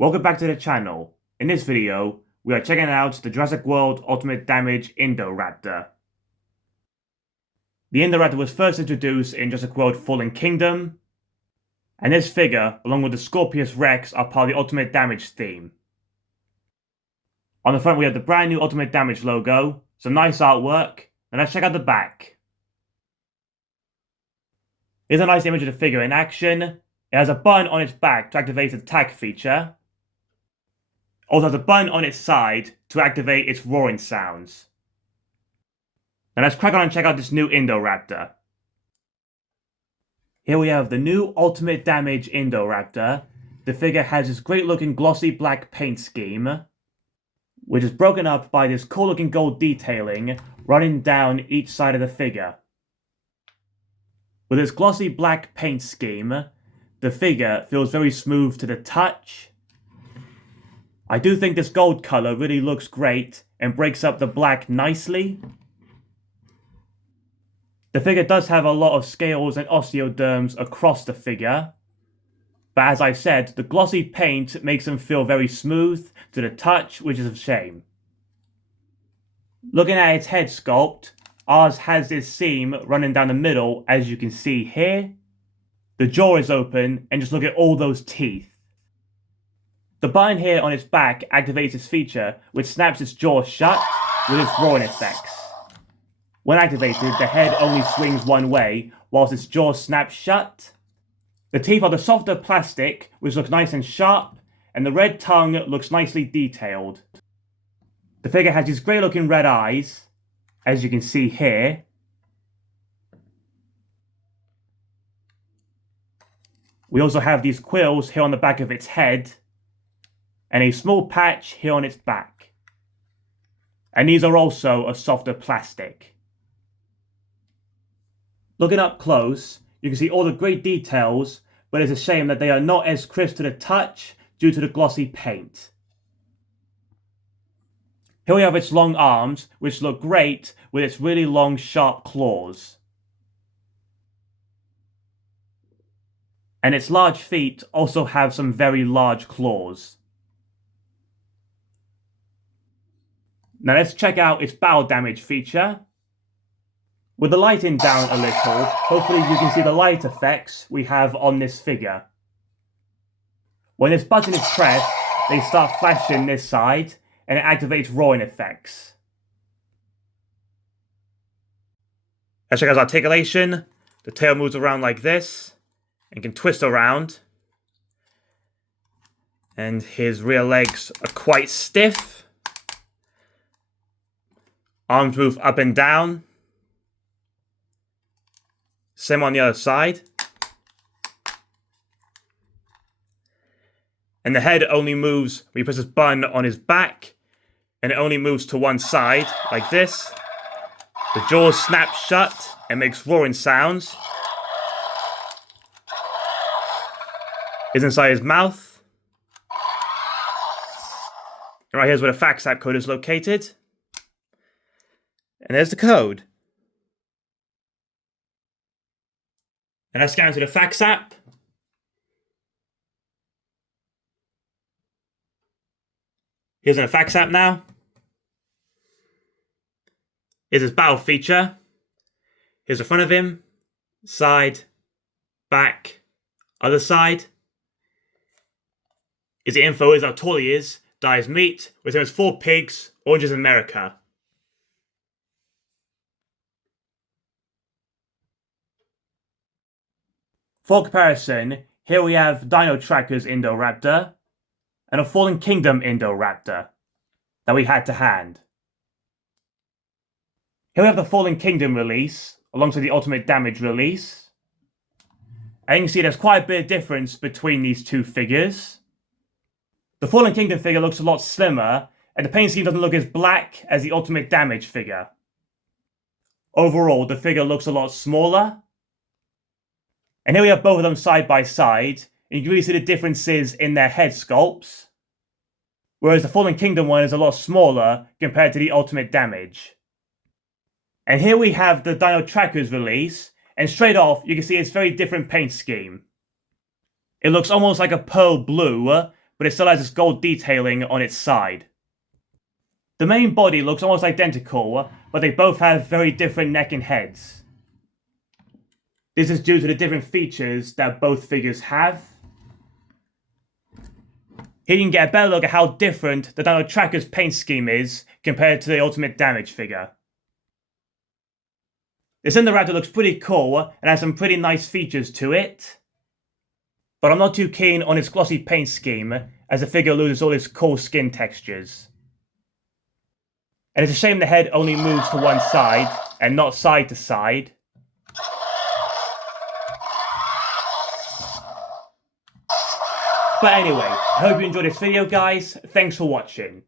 Welcome back to the channel. In this video, we are checking out the Jurassic World Ultimate Damage Indoraptor. The Indoraptor was first introduced in Jurassic World Fallen Kingdom, and this figure, along with the Scorpius Rex, are part of the Ultimate Damage theme. On the front we have the brand new Ultimate Damage logo, some nice artwork, and let's check out the back. Here's a nice image of the figure in action. It has a button on its back to activate its attack feature. Also has a button on its side to activate its roaring sounds. Now let's crack on and check out this new Indoraptor. Here we have the new Ultimate Damage Indoraptor. The figure has this great looking glossy black paint scheme, which is broken up by this cool looking gold detailing running down each side of the figure. With its glossy black paint scheme, the figure feels very smooth to the touch. I do think this gold color really looks great and breaks up the black nicely. The figure does have a lot of scales and osteoderms across the figure, but as I said, the glossy paint makes them feel very smooth to the touch, which is a shame. Looking at its head sculpt, ours has this seam running down the middle, as you can see here. The jaw is open, and just look at all those teeth. The button here on its back activates its feature, which snaps its jaw shut with its roaring effects. When activated, the head only swings one way, whilst its jaw snaps shut. The teeth are the softer plastic, which looks nice and sharp, and the red tongue looks nicely detailed. The figure has these great looking red eyes, as you can see here. We also have these quills here on the back of its head, and a small patch here on its back. And these are also a softer plastic. Looking up close, you can see all the great details, but it's a shame that they are not as crisp to the touch due to the glossy paint. Here we have its long arms, which look great with its really long sharp claws. And its large feet also have some very large claws. Now let's check out its battle damage feature. With the lighting down a little, hopefully you can see the light effects we have on this figure. When this button is pressed, they start flashing this side, and it activates roaring effects. Let's check out its articulation. The tail moves around like this, and can twist around. And his rear legs are quite stiff. Arms move up and down. Same on the other side. And the head only moves when he puts his button on his back, and it only moves to one side, like this. The jaws snap shut and makes roaring sounds. Is inside his mouth. And right here's where the fax app code is located. And there's the code. And let's scan to the fax app. Here's in the fax app now. Here's his battle feature. Here's the front of him. Side. Back. Other side. Is the info is how tall he is. Dies meat. With him as 4 pigs. Oranges in America. For comparison, here we have Dino Tracker's Indoraptor and a Fallen Kingdom Indoraptor that we had to hand. Here we have the Fallen Kingdom release alongside the Ultimate Damage release. And you can see there's quite a bit of difference between these two figures. The Fallen Kingdom figure looks a lot slimmer, and the paint scheme doesn't look as black as the Ultimate Damage figure. Overall, the figure looks a lot smaller. And here we have both of them side by side, and you can really see the differences in their head sculpts. Whereas the Fallen Kingdom one is a lot smaller compared to the Ultimate Damage. And here we have the Dino Tracker's release, and straight off you can see it's a very different paint scheme. It looks almost like a pearl blue, but it still has this gold detailing on its side. The main body looks almost identical, but they both have very different neck and heads. This is due to the different features that both figures have. Here you can get a better look at how different the Dino Tracker's paint scheme is compared to the Ultimate Damage figure. This Indoraptor looks pretty cool and has some pretty nice features to it, but I'm not too keen on its glossy paint scheme as the figure loses all its cool skin textures. And it's a shame the head only moves to one side and not side to side. But anyway, I hope you enjoyed this video, guys. Thanks for watching.